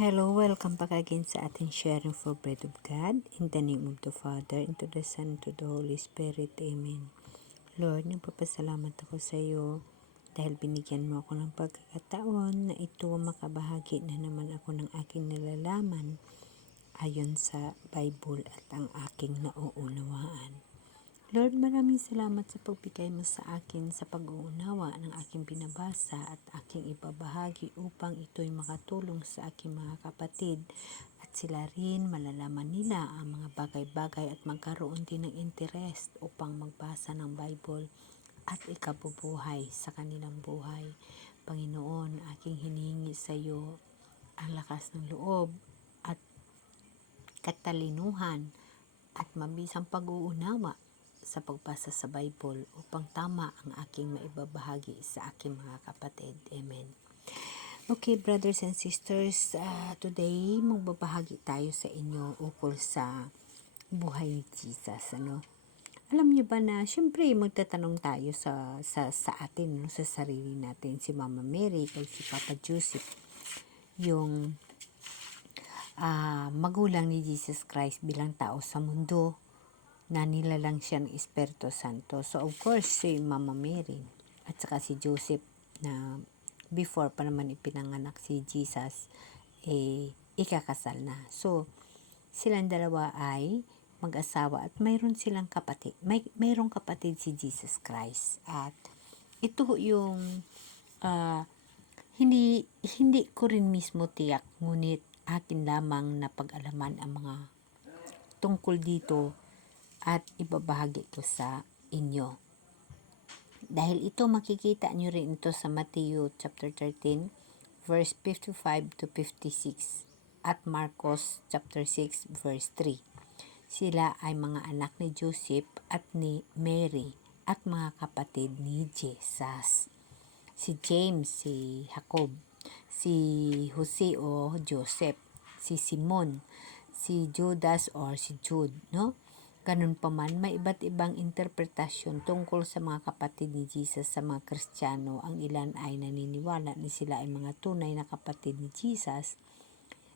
Hello, welcome back again sa ating sharing for bread of God. In the name of the Father, and to the Son, and to the Holy Spirit. Amen. Lord, nagpapasalamat ako sa iyo dahil binigyan mo ako ng pagkakataon na ito makabahagi na naman ako ng aking nalalaman ayon sa Bible at ang aking nauunawaan. Lord, maraming salamat sa pagbigay mo sa akin sa pag-uunawa ng aking binabasa at aking ibabahagi upang ito'y makatulong sa aking mga kapatid at sila rin malalaman nila ang mga bagay-bagay at magkaroon din ng interest upang magbasa ng Bible at ikabubuhay sa kanilang buhay. Panginoon, aking hinihingi sa iyo ang lakas ng loob at katalinuhan at mabisang pag-uunawa sa pagbasa sa Bible upang tama ang aking maibabahagi sa aking mga kapatid. Amen. Okay, brothers and sisters, today magbabahagi tayo sa inyo ukol sa buhay ni Jesus. Alam niyo ba na syempre magtatanong tayo sa atin, sa sarili natin, si Mama Mary kay si Papa Joseph, yung magulang ni Jesus Christ bilang tao sa mundo, na nilalang siya ng Espiritu Santo. So, of course, si Mama Mary at saka si Joseph na before pa naman ipinanganak si Jesus, ikakasal na. So, silang dalawa ay mag-asawa at mayroon silang kapatid. Mayroong kapatid si Jesus Christ. At ito yung hindi ko rin mismo tiyak, ngunit akin lamang na pag-alaman ang mga tungkol dito at ibabahagi ko sa inyo. Dahil ito makikita nyo rin ito sa Matthew chapter 13 verse 55 to 56 at Marcos chapter 6 verse 3. Sila ay mga anak ni Joseph at ni Mary at mga kapatid ni Jesus. Si James, si Jacob, si Jose o Joseph, si Simon, si Judas or si Jude, no? Ganun pa man, may iba't ibang interpretasyon tungkol sa mga kapatid ni Jesus sa mga Kristiyano. Ang ilan ay naniniwala na sila ay mga tunay na kapatid ni Jesus,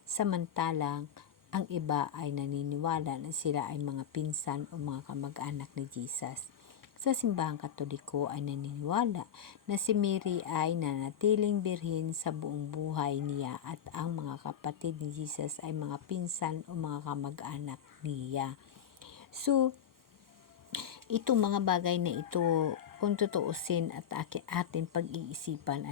samantalang ang iba ay naniniwala na sila ay mga pinsan o mga kamag-anak ni Jesus. Sa simbahang Katoliko ay naniniwala na si Mary ay nanatiling birhen sa buong buhay niya at ang mga kapatid ni Jesus ay mga pinsan o mga kamag-anak niya. So, itong mga bagay na ito, kung tutuusin at atin pag-iisipan,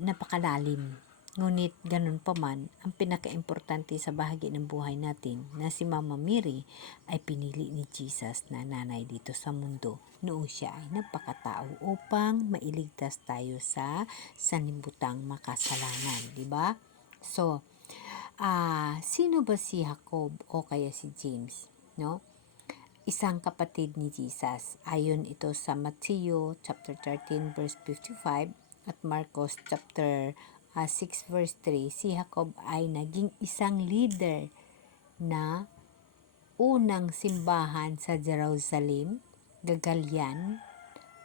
napakalalim. Ngunit ganun pa man, ang pinaka-importante sa bahagi ng buhay natin na si Mama Mary ay pinili ni Jesus na nanay dito sa mundo noong siya ay nagpakatao upang mailigtas tayo sa sanlibutan makasalanan, di ba? So, sino ba si Jacob o kaya si James, no? Isang kapatid ni Jesus. Ayon ito sa Matthew chapter 13 verse 55 at Marcos chapter 6 verse 3. Si Jacob ay naging isang leader na unang simbahan sa Jerusalem, Gagalian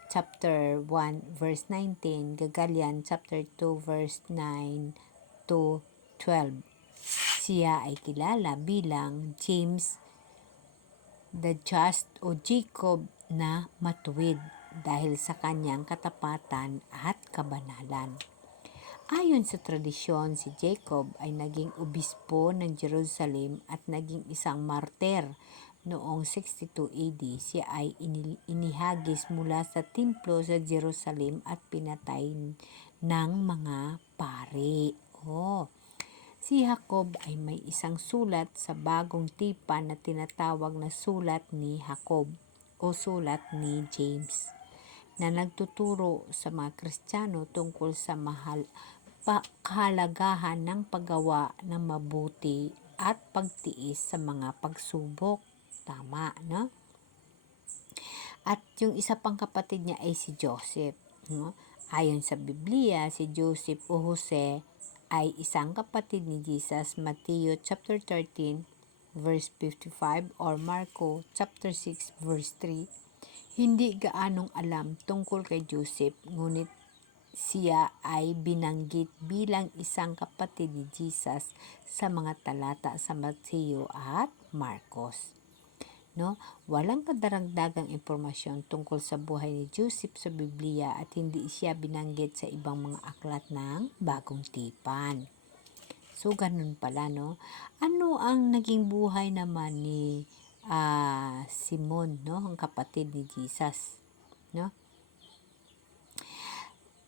chapter 1 verse 19, Gagalian chapter 2 verse 9 to 12. Siya ay kilala bilang James the Just o Jacob na matuwid dahil sa kanyang katapatan at kabanalan. Ayon sa tradisyon, si Jacob ay naging obispo ng Jerusalem at naging isang martir noong 62 AD. Siya ay inihagis mula sa templo sa Jerusalem at pinatay ng mga pari. Si Jacob ay may isang sulat sa bagong tipan na tinatawag na sulat ni Jacob o sulat ni James na nagtuturo sa mga Kristiyano tungkol sa kahalagahan ng paggawa ng mabuti at pagtiis sa mga pagsubok. Tama, no? At yung isa pang kapatid niya ay si Joseph, no? Ayon sa Biblia, si Joseph o Jose ay isang kapatid ni Jesus. Matthew chapter 13 verse 55 or Marco chapter 6 verse 3. Hindi gaanong alam tungkol kay Joseph, ngunit siya ay binanggit bilang isang kapatid ni Jesus sa mga talata sa Mateo at Marcos. No? Walang kadaragdagang impormasyon tungkol sa buhay ni Joseph sa Biblia at hindi siya binanggit sa ibang mga aklat ng Bagong Tipan. So, ganun pala, no? Ano ang naging buhay naman ni Simon, no? Ang kapatid ni Jesus, no?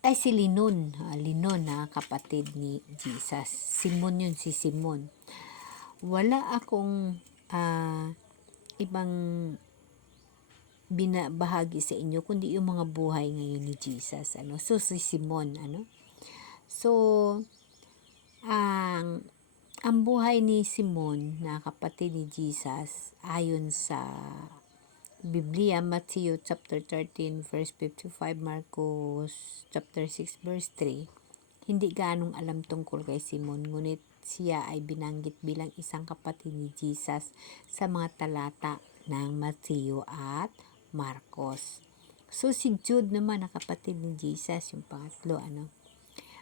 Ay, si Linon. Linon na kapatid ni Jesus. Simon yun, si Simon. Wala akong ibang binabahagi sa inyo kundi yung mga buhay ngayon ni Jesus. So, si Simon. So, ang buhay ni Simon na kapatid ni Jesus ayon sa Biblia, Matthew chapter 13 verse 55, Marcos chapter 6 verse 3, hindi ganong alam tungkol kay Simon, ngunit siya ay binanggit bilang isang kapatid ni Jesus sa mga talata ng Matthew at Marcos. So si Jude naman na kapatid ni Jesus, yung pangatlo,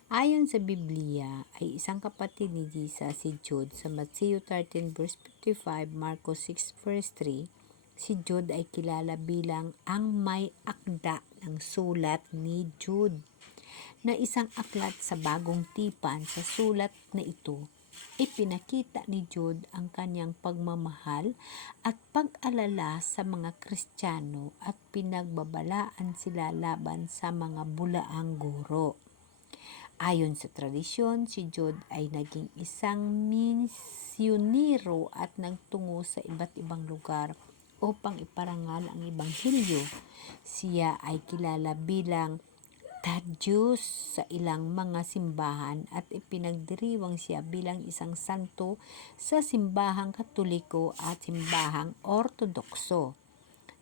ayon sa Biblia ay isang kapatid ni Jesus si Jude sa Matthew 13 verse 55, Marcos 6 verse 3. Si Jude ay kilala bilang ang may akda ng sulat ni Jude, na isang aklat sa Bagong Tipan. Sa sulat na ito, ipinakita ni Jude ang kanyang pagmamahal at pag-alala sa mga Kristiyano at pinagbabalaan sila laban sa mga bulaang guro. Ayon sa tradisyon, si Jude ay naging isang misyonero at nagtungo sa iba't ibang lugar upang iparangal ang Ebanghelyo. Siya ay kilala bilang Thaddeus sa ilang mga simbahan at ipinagdiriwang siya bilang isang santo sa simbahang Katoliko at simbahang Ortodokso.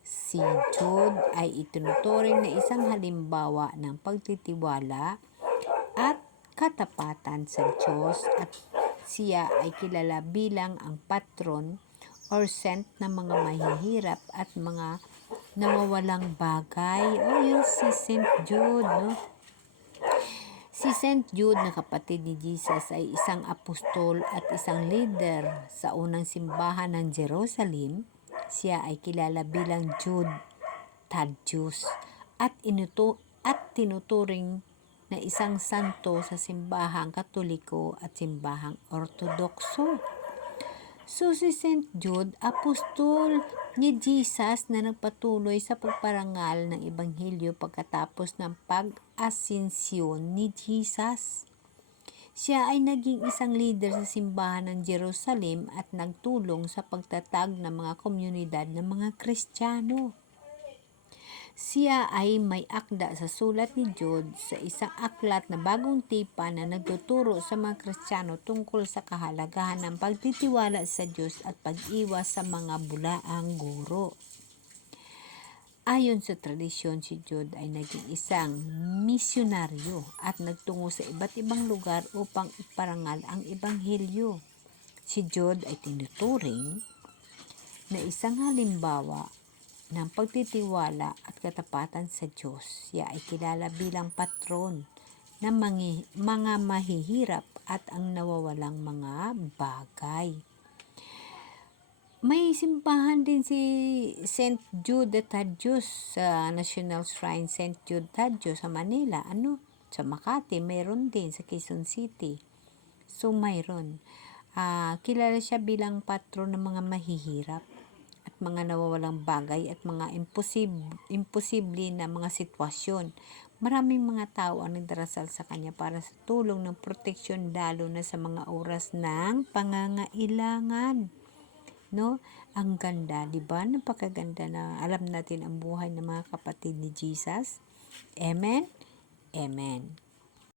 Si Jude ay itinuturing na isang halimbawa ng pagtitiwala at katapatan sa Diyos at siya ay kilala bilang ang patron or saint ng mga mahihirap at mga nawawalang bagay. Yun si Saint Jude, no? Si Saint Jude na kapatid ni Jesus ay isang apostol at isang leader sa unang simbahan ng Jerusalem. Siya ay kilala bilang Jude Thaddeus at tinuturing na isang santo sa simbahang Katoliko at simbahang Ortodokso. So si St. Jude, apostol ni Jesus na nagpatuloy sa pagparangal ng Ebanghelyo pagkatapos ng pag-asensyon ni Jesus. Siya ay naging isang leader sa simbahan ng Jerusalem at nagtulong sa pagtatag ng mga komunidad ng mga Kristiyano. Siya ay may akda sa sulat ni Jude sa isang aklat na Bagong Tipan na nagtuturo sa mga Kristiyano tungkol sa kahalagahan ng pagtitiwala sa Diyos at pag-iwas sa mga bulaang guro. Ayon sa tradisyon, si Jude ay naging isang misyonaryo at nagtungo sa iba't ibang lugar upang iparangal ang Ebanghelyo. Si Jude ay tinuturing na isang halimbawa ng pagtitiwala at katapatan sa Diyos. Siya ay kilala bilang patron ng mga mahihirap at ang nawawalang mga bagay. May simbahan din si St. Jude Thaddeus sa National Shrine St. Jude Thaddeus sa Manila. Sa Makati, mayroon din sa Quezon City. So, mayroon. Kilala siya bilang patron ng mga mahihirap at mga nawawalang bagay at mga imposible na mga sitwasyon. Maraming mga tao ang nagdarasal sa kanya para sa tulong ng proteksyon lalo na sa mga oras ng pangangailangan. No? Ang ganda, 'di ba? Napakaganda na alam natin ang buhay ng mga kapatid ni Jesus. Amen. Amen.